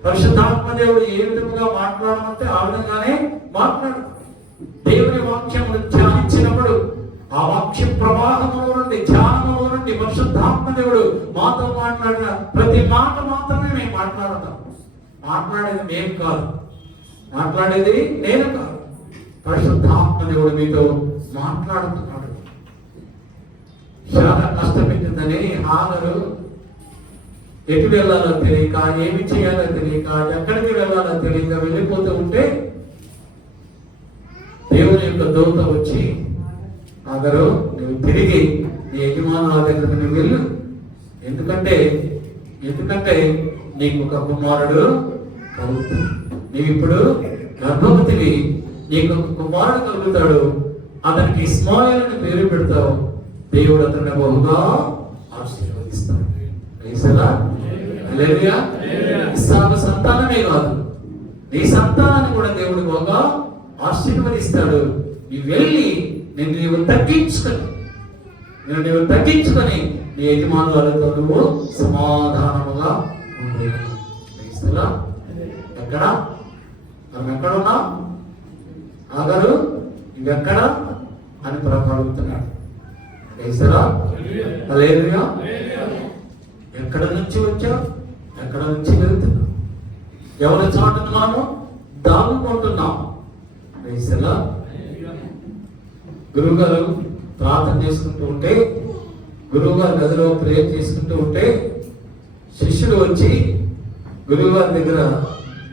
పరిశుద్ధాత్మ దేవుడు ఏ విధంగా మాట్లాడమంటే ఆ విధంగానే మాట్లాడు. దేవుని వాక్యమును ధ్యానించినప్పుడు ఆ వాక్య ప్రవాహంలో నుండి, ధ్యానంలో నుండి పరిశుద్ధాత్మ దేవుడు మాతో మాట్లాడిన ప్రతి మాట మాత్రమే మేము మాట్లాడతాం. మాట్లాడేది మేము కాదు, మాట్లాడేది నేను కాదు, పరిశుద్ధాత్మ దేవుడు మీతో మాట్లాడుతున్నాడు. చాలా కష్టపెట్టిందని హాగరు ఎటు వెళ్ళాలో తెలియక, ఏమి చేయాలో తెలియక, ఎక్కడికి వెళ్ళాలో తెలియక వెళ్ళిపోతూ ఉంటే దేవుని యొక్క దూత వచ్చి, హాగరు నువ్వు తిరిగి నీ యజమానుల దగ్గరకు నువ్వు వెళ్ళు, ఎందుకంటే నీకు ఒక కుమారుడు కలుగుతాడు, నీవు ఇప్పుడు గర్భవతివి, నీకు ఒక కుమారుడు కలుగుతాడు, అతనికి ఇస్మాయిల్ అని పేరు పెడతావు, దేవుడు అతన్ని బహుగా ఆశీర్వదిస్తాడు. ఇస్సాకు సంతానమే కాదు, నీ సంతానాన్ని కూడా దేవుడు బహుగా ఆశీర్వదిస్తాడు. నీవు వెళ్ళి నీవు తగ్గించుకొని నీ యజమానులతో నువ్వు సమాధానముగా ఉండే. మనం ఎక్కడున్నా ఆగరు ఇవెక్కడ అని అడుగుతున్నాడు. ఎక్కడ నుంచి వచ్చావు, ఎక్కడ నుంచి వెళ్తున్నావు, ఎవరి చాటును మనము దాగుకుంటున్నాం. గురువు గారు ప్రార్థన చేసుకుంటూ ఉంటే, గురువు గారి గదిలో ప్రేయర్ చేసుకుంటూ ఉంటే శిష్యుడు వచ్చి గురువు గారి దగ్గర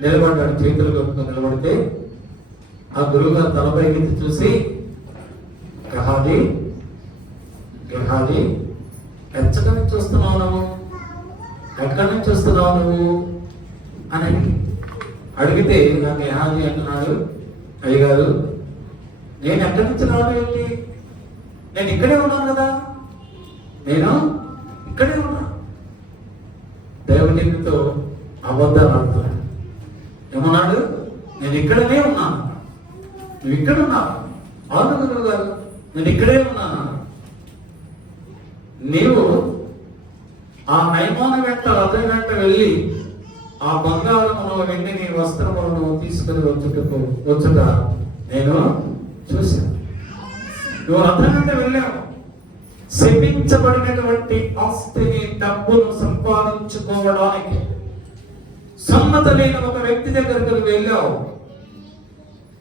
నిలబడ్డాడు. చేతులు కట్టుకొని నిలబడితే ఆ గురువు గారు తలపైకి చూసి, గహాది ఎక్కడి నుంచి వస్తున్నావు నువ్వు, ఎక్కడి నుంచి వస్తున్నావు నువ్వు అని అడిగితే నాకు గహాది అంటున్నాడు, అయ్యగారు నేను ఎక్కడి నుంచి రావడం ఏంటి, నేను ఇక్కడే ఉన్నాను కదా, నేను ఇక్కడే ఉన్నా. దేవునితో అబద్ధాలు ఆడుతున్నాడు. ఏమన్నాడు? నేను ఇక్కడనే ఉన్నాను. నువ్వు ఇక్కడ ఉన్నావు. అవును గురువు గారు, నేను ఇక్కడే ఉన్నాను. నీవు ఆ నయమాన వెంట, రథం వెంట వెళ్ళి ఆ బంగారమును, వెండిని, వస్త్రములను తీసుకుని వచ్చుట నేను చూశాను. నువ్వు రథం వెంట వెళ్ళావు, శపించబడినటువంటి ఆస్తిని, డబ్బును సంపాదించుకోవడానికి సమ్మత లేని ఒక వ్యక్తి దగ్గరకు వెళ్ళావు.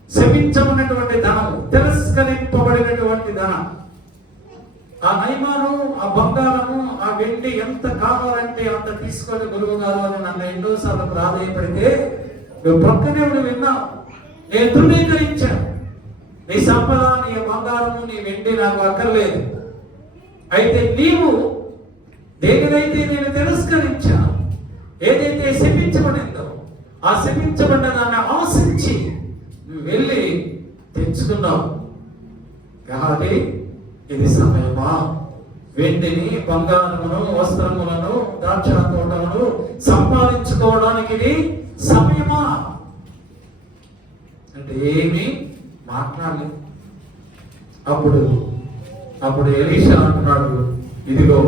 శపించబడినటువంటి ధనము, తిరస్కరింపబడినటువంటి ధనం, ఆ నయమాను, ఆ బంగారము, ఆ వెండి ఎంత కావాలంటే అంత తీసుకొని గురువు గారు అని నన్ను ఎన్నోసార్లు ప్రాధాన్యపడితే నువ్వు ప్రక్కనే విన్నావు. నేను ధృవీకరించాను, నీ సంపద, నీ బంగారము, నీ వెండి నాకు అక్కర్లేదు. అయితే నీవు దేనినైతే నేను తిరస్కరించాను, ఏదైతే శపించబడిందో, ఆ శపించబడ్డ దాన్ని ఆశించి నువ్వు వెళ్ళి తెచ్చుకున్నావు. కాబట్టి ఇది సమయమా? వెండిని, బంగారమును, వస్త్రములను, ద్రాక్ష తోటలను సంపాదించుకోవడానికి ఇది సమయమా అంటే ఏమీ మాట్లాడలేదు. అప్పుడు ఎలీషా అంటున్నాడు, ఇదిగో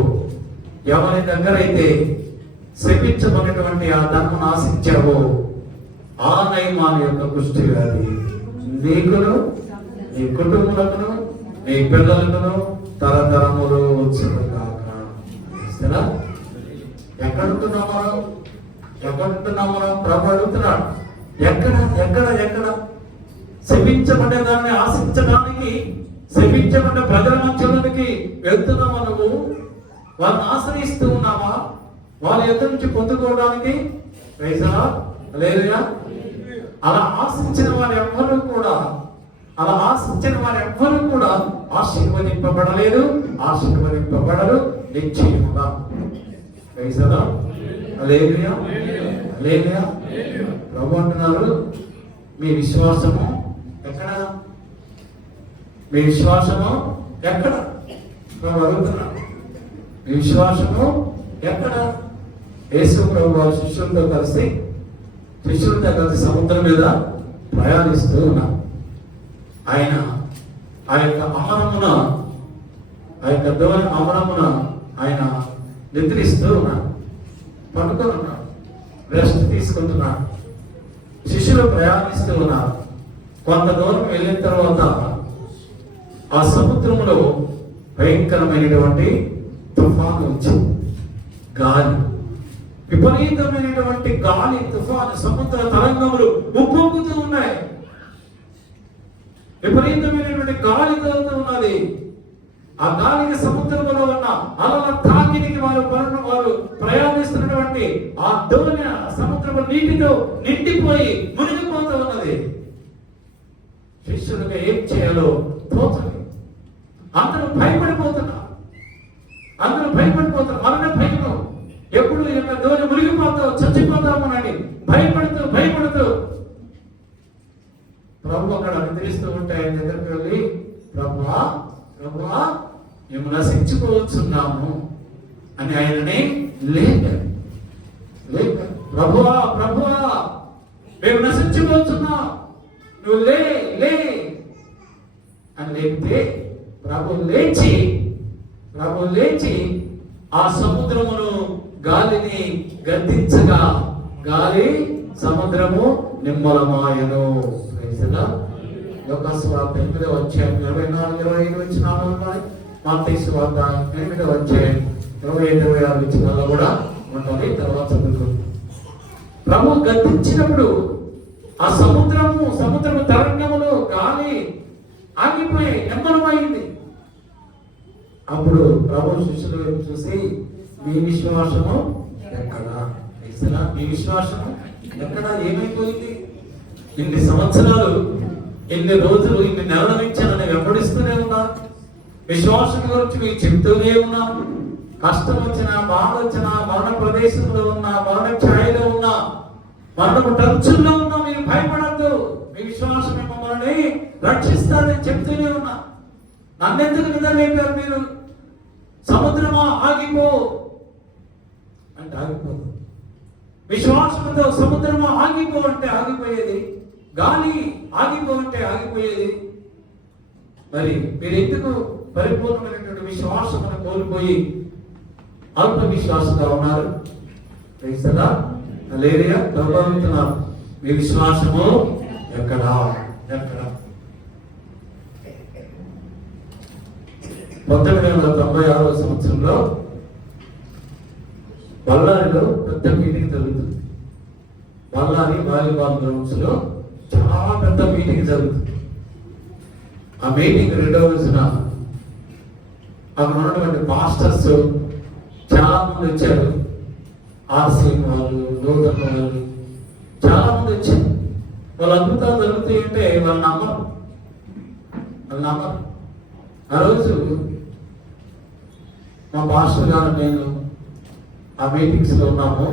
ఎవరి దగ్గర అయితే శపించబడినటువంటి ఆ ధర్మను ఆశించావో ఆ నయమాన్ యొక్క కుష్టి వ్యాధి నీకును, నీ కుటుంబములను, నీ పిల్లలను తరతరములు వచ్చును కాక. ఎక్కడుంటున్నాం మనం? ప్రభు అడుగుతున్నాడు, ఎక్కడ శపించబడే దాన్ని ఆశించడానికి, శపించబడ్డ ప్రజల మధ్యలోనికి వెళ్తున్నావా? నువ్వు వాళ్ళని ఆశ్రయిస్తూ ఉన్నావా? వాళ్ళ ఎదురు నుంచి పొందుకోవడానికి? అలా ఆశించిన వారు ఎవ్వరూ కూడా ఆశీర్వదింపబడలేదు, ఆశీర్వదింపబడరు నిశ్చయముగా. ప్రభు అంటున్నారు, మీ విశ్వాసము ఎక్కడ? మీ విశ్వాసము ఎక్కడ? అడుగుతున్నా, మీ విశ్వాసము ఎక్కడ? యేసు ప్రభు వారి శిష్యులతో కలిసి సముద్రం మీద ప్రయాణిస్తూ ఉన్నారు. ఆయన ఆ యొక్క అమరమున ఆయన నిద్రిస్తూ ఉన్నాడు, పడుకొని ఉన్నాడు, రెస్ట్ తీసుకుంటున్నాడు. శిష్యులు ప్రయాణిస్తూ ఉన్నారు. కొంత దూరం వెళ్ళిన తర్వాత ఆ సముద్రంలో భయంకరమైనటువంటి తుఫాను వచ్చింది. గాలి, విపరీతమైనటువంటి గాలి, తుఫాను, సముద్ర తరంగములు ఉప్పొంగుతూ ఉన్నాయి. విపరీతమైనటువంటి గాలి తోలుతూ ఉన్నది. ఆ గాలికి సముద్రంలో ఉన్న అలల తాకిడికి వారు ప్రయాణిస్తున్నటువంటి ఆ దోణి సముద్రపు నీటితో నిండిపోయి మునిగిపోతూ ఉన్నది. శిష్యులుగా ఏం చేయాలో తోచలేదు. అందరూ భయపడిపోతున్నారు. మరణ భయము, ఎప్పుడు ఈ యొక్క దోణి మునిగిపోతావు, చచ్చిపోతామని భయపడుతూ ప్రభు అక్కడ నిద్రిస్తూ ఉంటే ఆయన దగ్గరికి వెళ్ళి, ప్రభువా మేము నశించుకోవచ్చున్నాము అని ఆయనని లేపారు. ప్రభువా మేము నశించుకోవచ్చున్నాం, నువ్వు లే అని లేపితే ప్రభు లేచి ఆ సముద్రమును గాలిని గద్దించగా గాలి సముద్రము నిమ్మలమాయను. యోహాను సువార్త 8వ అధ్యాయం 24-25 వచనాలు ఉన్నాయి. మత్తయి సువార్త 8వ అధ్యాయం 25-26 వచనాల్లో కూడా ఉంటుంది. తర్వాత చదువుకుందాం. ప్రభు గద్దించినప్పుడు ఆ సముద్రము తరంగములు గాలి ఆగిపోయి నిమ్మలమైంది. అప్పుడు ప్రభు శిష్యుల వైపు చూసి, మీ విశ్వాసము ఎక్కడా? మీ విశ్వాసము ఎక్కడా? ఏమైపోయింది? ఇన్ని సంవత్సరాలు, ఇన్ని రోజులు, ఇన్ని నెలల నుంచి నన్ను వెంబడిస్తూనే ఉన్నారు. విశ్వాసం గురించి మీకు చెప్తూనే ఉన్నాను. కష్టం వచ్చినా, బాధ వచ్చినా, మరణ ప్రదేశంలో ఉన్నా, మరణ ఛాయలో ఉన్నా, మరణపు టంచుల్లో ఉన్నా మీరు భయపడద్దు, మీ విశ్వాసం మమ్మల్ని రక్షిస్తారని చెప్తూనే ఉన్నా. నన్నెందుకు నిద్రలేపారు మీరు? సముద్రమా ఆగిపో అంటే ఆగిపోదు. విశ్వాసంతో సముద్రమా ఆగిపో అంటే ఆగిపోయేది, గాలి ఆగిపో అంటే ఆగిపోయేది. మరి మీరు ఎందుకు పరిపూర్ణమైనటువంటి విశ్వాసమును కోల్పోయి అల్ప విశ్వాసంగా ఉన్నారు? ప్రభావితున్నారు. మీ విశ్వాసము ఎక్కడ? 1996వ సంవత్సరంలో బళ్ళారిలో పెద్ద మీటింగ్ జరుగుతుంది. బళ్ళారి వాలీబాల్ గ్రౌండ్స్ లో చాలా పెద్ద మీటింగ్ జరుగుతుంది. ఆ మీటింగ్ 2వ రోజున అక్కడ ఉన్నటువంటి మాస్టర్స్ చాలా మంది వచ్చారు. ఆర్సీ వాళ్ళు, నూతన వాళ్ళు చాలా మంది వచ్చారు. వాళ్ళు అద్భుతాలు జరుగుతాయి అంటే వాళ్ళు నమ్మరు. ఆ రోజు మా పాస్టర్ గారు, నేను ఆ మీటింగ్స్ లో ఉన్నాము.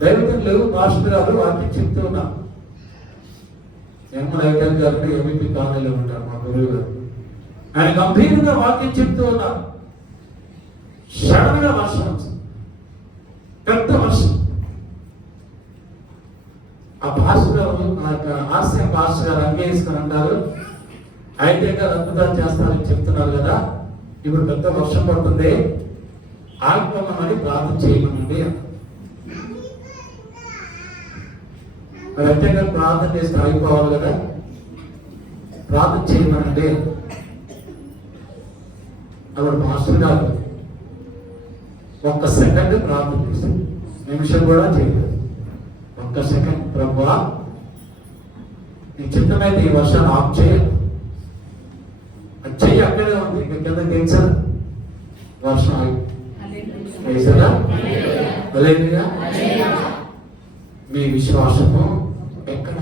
దైవజనులు మాస్టర్ గారు వాక్యం చెప్తూ ఉన్నారు. ఎమ్మ ఐటల్ గారు ఎంపీ కాలనీలో ఉంటారు మా గురువు గారు. ఆయన గంభీరంగా వాక్యం చెప్తూ ఉన్నారు. సడన్ గా వర్షం వచ్చింది, పెద్ద వర్షం. ఆ పాస్టర్ గారు ఆశయ పాస్టర్ గారు అంగేసుకొని అంటారు, అయితే గారు అద్భుతాలు చేస్తారని చెప్తున్నారు కదా, ఇప్పుడు పెద్ద వర్షం పడుతుంది, ఆగిపోమని ప్రార్థన చేయమనండి. మరి అయితే గారు ప్రార్థన చేస్తే ఆగిపోవాలి కదా, ప్రార్థన చేయమనండి. అప్పుడు మాస్టర్ గారు ఒక్క సెకండ్ ప్రార్థన చేశారు, నిమిషం కూడా చేయలేదు. ఒక్క సెకండ్, ప్రభువా నీ చిత్తమైతే ఈ వర్షాన్ని ఆఫ్ చేయాలి. అది చెయ్యి అక్కడే ఉంది, ఇంకా కింద తెచ్చారు, వర్షం ఆగి వేసారా. మీ విశ్వాసము ఎక్కడ?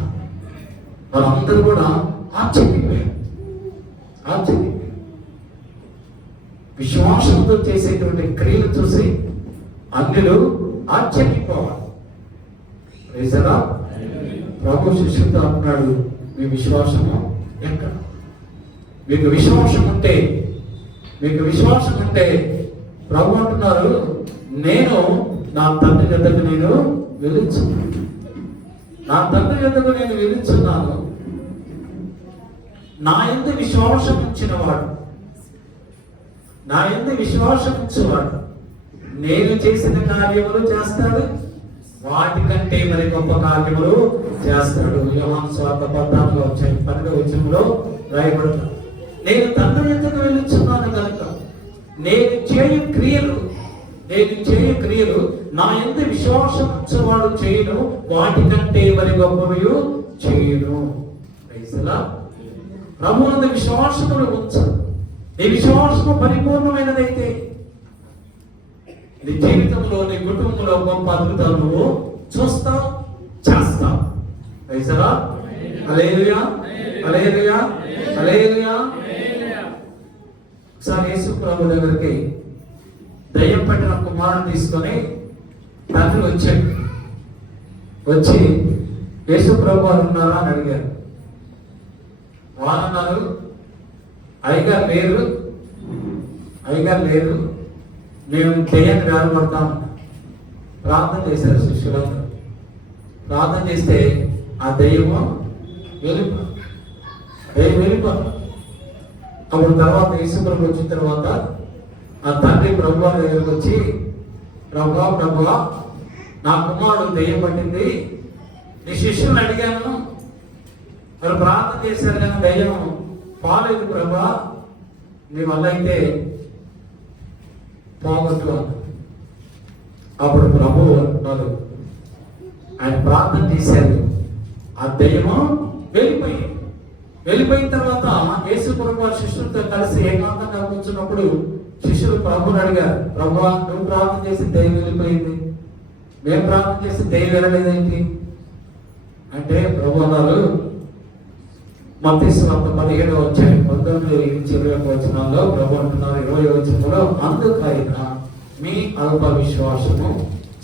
వాళ్ళందరూ కూడా ఆశ్చర్యపోయారు. విశ్వాసంతో చేసేటువంటి క్రియలు చూసి అన్యులు ఆశ్చర్యపోవాలి. వేసారా. ప్రభు శిష్యులతో అంటున్నాడు, మీ విశ్వాసము ఎక్కడ? మీకు విశ్వాసం ఉంటే ప్రభు అంటున్నారు, నేను నా తండ్రి యొద్దకు నేను వెలుచున్నాను. నా తండ్రి యొద్దకు నేను వెలుచున్నాను. నా యందు విశ్వాసం ఉంచినవాడు నేను చేసిన కార్యములు చేస్తాడు, వాటికంటే మరి గొప్ప కార్యములు చేస్తాడు. యోహాను సువార్త 14వ వచనంలో రాయబడుతుంది. నేను తండ్రి యొద్దకు వెలుచున్నాను కనుక నేను చేయు క్రియలు నా యందు విశ్వాసం ఉంచేవాడు చేయను, వాటికంటే మరి గొప్పవి చేయను. ప్రభువునందు విశ్వాసమును ఉంచు. నీ విశ్వాసము పరిపూర్ణమైనదైతే నీ జీవితంలో, నీ కుటుంబంలో గొప్ప అద్భుతాలు నువ్వు చూస్తావు, చేస్తావు. హల్లెలూయా, హల్లెలూయా, హల్లెలూయా. ఒకసారి యేసు ప్రభు దగ్గరికి దయ్యం పట్టిన కుమారుని తీసుకొని తండ్రి వచ్చి యేసు ప్రభు వారు ఉన్నారా అని అడిగారు. వారు అన్నారు, అయ్యగారు లేరు, మేము దయ్యాన్ని వేలబడతాం. ప్రార్థన చేశారు శిష్యులందరూ. ప్రార్థన చేస్తే ఆ దయ్యము వెళ్ళిపో. అప్పుడు తర్వాత యేసు ప్రభు వచ్చిన తర్వాత ఆ తండ్రి ప్రభు వారి దగ్గరకు వచ్చి, ప్రభువా నా కుమారుడు దయ్యం పట్టింది, నీ శిష్యుని అడిగాను, వాళ్ళు ప్రార్థన చేశారు కానీ దయ్యం పోలేదు ప్రభా, నీ వల్ల అయితే పోగొట్టు. అప్పుడు ప్రభు అంటున్నారు, ఆయన ప్రార్థన చేశారు, ఆ దయ్యము వెళ్ళిపోయిన తర్వాత యేసు ప్రభు వారి శిష్యులతో కలిసి ఏకాంతంగా కూర్చున్నప్పుడు శిష్యులు ప్రభుని అడిగారు, ప్రభువా నువ్వు ప్రార్థన చేసి దయ్యం వెళ్ళిపోయింది, మేము ప్రార్థన చేసి దయ్యం వెళ్ళలేదేంటి అంటే ప్రభు అన్నారు, మత్తయి సువార్త 17:19-20 ప్రభు అంటున్నారు 20వ వచనంలో, అందుకైన మీ అల్ప విశ్వాసము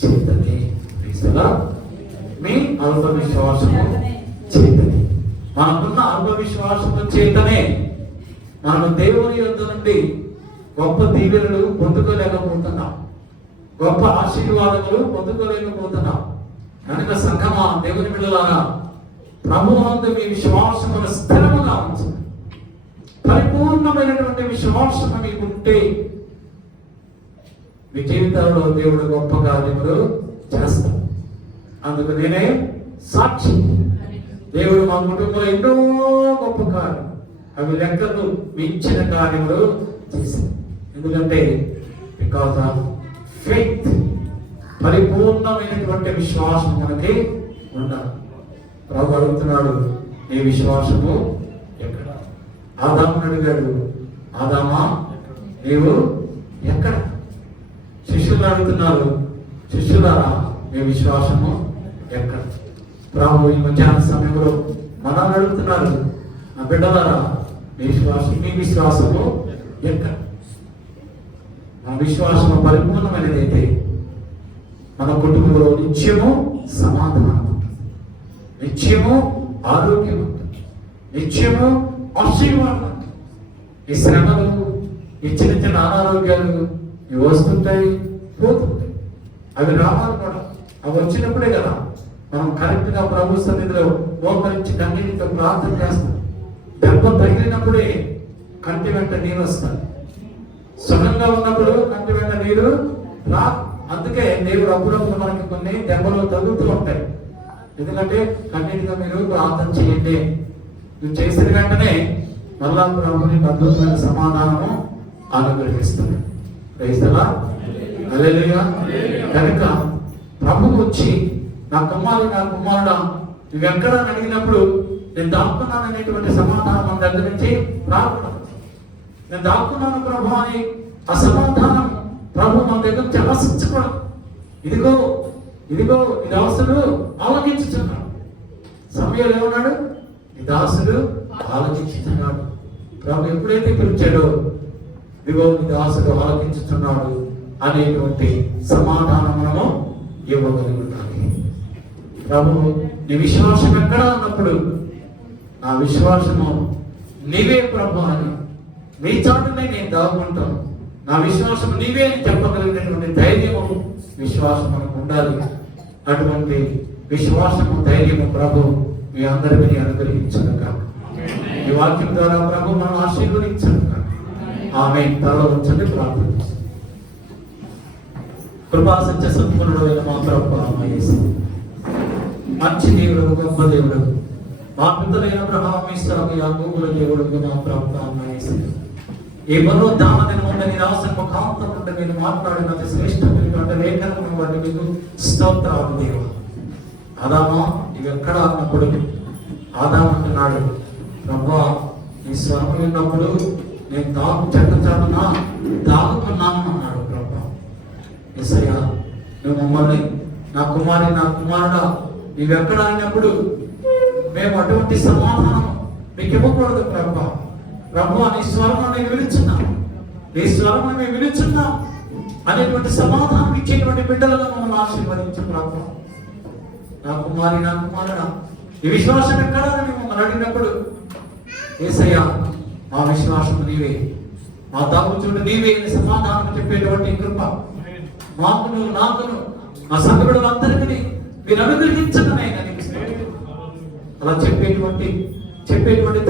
చేతనే. మీ అల్ప విశ్వాసము చేతనే. మనకున్న అల్ప విశ్వాసము చేతనే మనము దేవుని యొద్ద నుండి గొప్ప దీవెనలు పొందుకోలేకపోతున్నాం, గొప్ప ఆశీర్వాదములు పొందుకోలేకపోతున్నాం. కనుక సంఘమా, దేవుని బిడ్డలారా, ప్రభువునందు మీ విశ్వాసమును స్థిరముగా ఉంచు. పరిపూర్ణమైనటువంటి విశ్వాసము మీకుంటే మీ జీవితంలో దేవుడు గొప్ప కార్యములు చేస్తాడు. అందుకు నేనే సాక్షి. దేవుడు మా కుటుంబంలో ఎన్నో గొప్ప కార్యం, అవి లెక్కలు మించిన కార్యములు చేశాడు. ఎందుకంటే బికాస్ ఆఫ్ ఫెయిత్, పరిపూర్ణమైనటువంటి విశ్వాసం మనకి ఉండాలి. ప్రభు అడుగుతున్నాడు, నీ విశ్వాసము ఎక్కడ? ఆదాముని అడిగాడు, ఆదామా నీవు ఎక్కడ? శిష్యులు అడుగుతున్నారు, శిష్యులారా మీ విశ్వాసము ఎక్కడ? ప్రభు ఈ మధ్యాహ్న సమయంలో మనల్ని అడుగుతున్నారు, నా బిడ్డలారా మీ విశ్వాసము ఎక్కడ? నా విశ్వాసము పరిపూర్ణమైనదైతే మన కుటుంబంలో నిత్యము సమాధానం ఉంటుంది, నిత్యము ఆరోగ్యం ఉంటుంది, నిత్యము ఆశీర్వాదం ఉంటుంది. ఈ శ్రమలు, ఈ చిన్న చిన్న అనారోగ్యాలు ఇవి వస్తుంటాయి, పోతుంటాయి. అవి రావాలి కూడా. అవి వచ్చినప్పుడే కదా మనం కరెక్ట్గా ప్రభు సన్నిధిలో మోకరించి కన్నీటితో ప్రార్థన చేస్తాం. దెబ్బ తగిలినప్పుడే కంటి వెంట నీరు వస్తాయి. సుఖంగా ఉన్నప్పుడు కంటి వెంట నీరు రా. అందుకే దేవుడు అప్పుడప్పుడు మనకి కొన్ని దెబ్బలు తగులుతూ ఉంటాయి. ఎందుకంటే కన్నీటిగా మీరు ప్రార్థన చేయండి. నువ్వు చేసిన వెంటనే మళ్ళా ప్రభుని అద్భుతమైన సమాధానము అనుగ్రహిస్తుంది. క్రైస్తవా హల్లెలూయా. కనుక ప్రభు వచ్చి నా కుమారుడా నువ్వెక్కడ అడిగినప్పుడు నేను దాక్కున్నాను అనేటువంటి సమాధానం మన దగ్గర నుంచి రాకూడదు. నేను దాక్కున్నాను ప్రభు అని ఆ సమాధానం ప్రభు మన దగ్గర నుంచి ఆశించకూడదు. ఇదిగో ఇదిగో ఈ దాసుడు ఆలోచించుచున్నాడు. సమయంలో ఏమన్నాడు? ఈ దాసుడు ఆలోచించుతున్నాడు. ప్రభు ఎప్పుడైతే పిలిచాడో ఇదిగో ఈ దాసుడు ఆలోచించుతున్నాడు అనేటువంటి సమాధానం మనము ఇవ్వగలుగుతాము. ప్రభు నీ విశ్వాసం ఎక్కడ ఉన్నప్పుడు నా విశ్వాసము నీవే ప్రభు అని మీ చాటునే నేను దాగుంటాను, నా విశ్వాసం నీవే అని చెప్పగలిగినటువంటి ధైర్యము విశ్వాసం మనకు ఉండాలి. అటువంటి విశ్వాసము ధైర్యము ప్రభు మీ అందరికీ అనుగ్రహించను కాక. ఈ వాక్యం ద్వారా ప్రభు మనం ఆశీర్వదించను కాక. ఆమేన్. తలలో ఉంచండి, ప్రార్థన చేస్తాం. కృపా సత్య సంపన్నుడు అయిన మా ప్రభు యేసు, మంచి దేవుడు, గొప్ప దేవుడు, మా పితలైన అబ్రహాము, ఇస్సాకు, యాకోబుల దేవుడు మా ప్రభు యేసు, ఈ పునరుద్ధాన దినమున నీ దాసుని ముఖాంతరం నుండి మీరు మాట్లాడిన అతి శ్రేష్టమైనటువంటి లేఖనమును బట్టి మీకు స్తోత్రాలు దేవా. ఆదామా ఇవి ఎక్కడ అన్నప్పుడు ఆదాము అంటున్నాడు, ప్రభువా నీ స్వరం విన్నప్పుడు నేను చెట్టున దాగుతున్నాను అన్నాడు. ప్రభా యేసయ్యా, నువ్వు మమ్మల్ని నా కుమారుడా నీవెక్కడ అయినప్పుడు మేము అటువంటి సమాధానం మీకు ఇవ్వకూడదు. ప్రభా నీ స్వరం నేను విలుచున్నాను, నీ స్వరం మేము విలుచున్నాం అనేటువంటి సమాధానం ఇచ్చేటువంటి బిడ్డలుగా మమ్మల్ని ఆశీర్వదించు. ప్రభా నా కుమారుడా ఈ విశ్వాసం ఎక్కడ మమ్మల్ని అడిగినప్పుడు యేసయ్యా మా విశ్వాసం నీవే, మా దాగుచుండు నీవే అని సమాధానం చెప్పేటువంటి కృప నాకును మా సంఘ బిడ్డలందరికీ మీరు అనుగ్రహించనని అలా చెప్పేటువంటి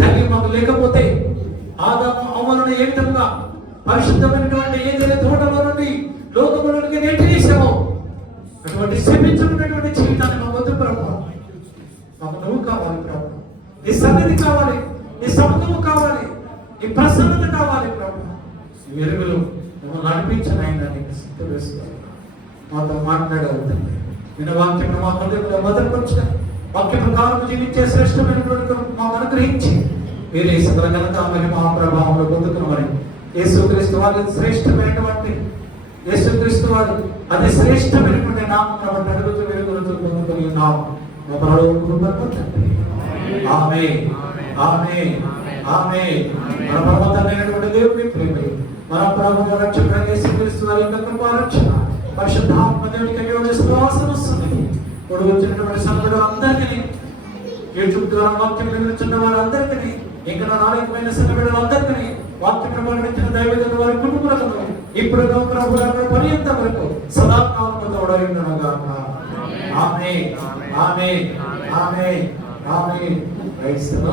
ధైర్యం మాకు లేకపోతే ఆదాము అవ్వలను ఏ విధంగా పరిశుద్ధమైనటువంటి ఏదైనా తోటలో నుండి లోకములోనికి నెట్టివేసామో అటువంటి శపించుకున్నటువంటి జీవితాన్ని మా వద్దు ప్రభు. మాకు నువ్వు కావాలి ప్రభు, నీ సన్నిధి కావాలి, నీ సముఖము కావాలి, నీ ప్రసన్నత కావాలి ప్రభు. ఈ వెలుగులు మమ్మల్ని నడిపించనైనా నీకు సిద్ధ వేసుకోవాలి. మాతో మాట్లాడవుతుంది. నిన్న వాక్యం మా హృదయంలో భద్రపరిచిన వాక్య ప్రకారం జీవించే శ్రేష్టమైనటువంటి మాకు అనుగ్రహించి మీరే సకల ఘనత మహిమ ప్రభావంలో పొందుతున్నామని యేసుక్రీస్తు వారి శ్రేష్టమైనటువంటి యేసుక్రీస్తు వారు అతి శ్రేష్టమైనటువంటి నామమును బట్టి అడుగుతూ వెలుగులతో పొందుకుని నామం మా పరలోకపు తండ్రి. ఆమేన్, ఆమేన్, ఆమేన్. మన పరమతండ్రైనటువంటి దేవుని ప్రేమ, మన ప్రభువు రక్షకుడైన యేసుక్రీస్తు వారి యొక్క కృపా రక్షణ, పరిశుద్ధాత్మ దేవునికి విశ్వాసం వస్తుంది. ఇప్పుడు వచ్చినటువంటి సంఘులు అందరికీ, యూట్యూబ్ ద్వారా వాక్యం వినిపించిన వారందరికీ, ఇంకా నాలుగైన సంఘులందరికీ వాక్యం ప్రమాణించిన దైవజనుల వారి కుటుంబాలను ఇప్పుడు ప్రభుత్వ పర్యంత వరకు సదాకాలము తోడైండును గాక. ఆమేన్, ఆమేన్, ఆమేన్, ఆమేన్. క్రైస్తవ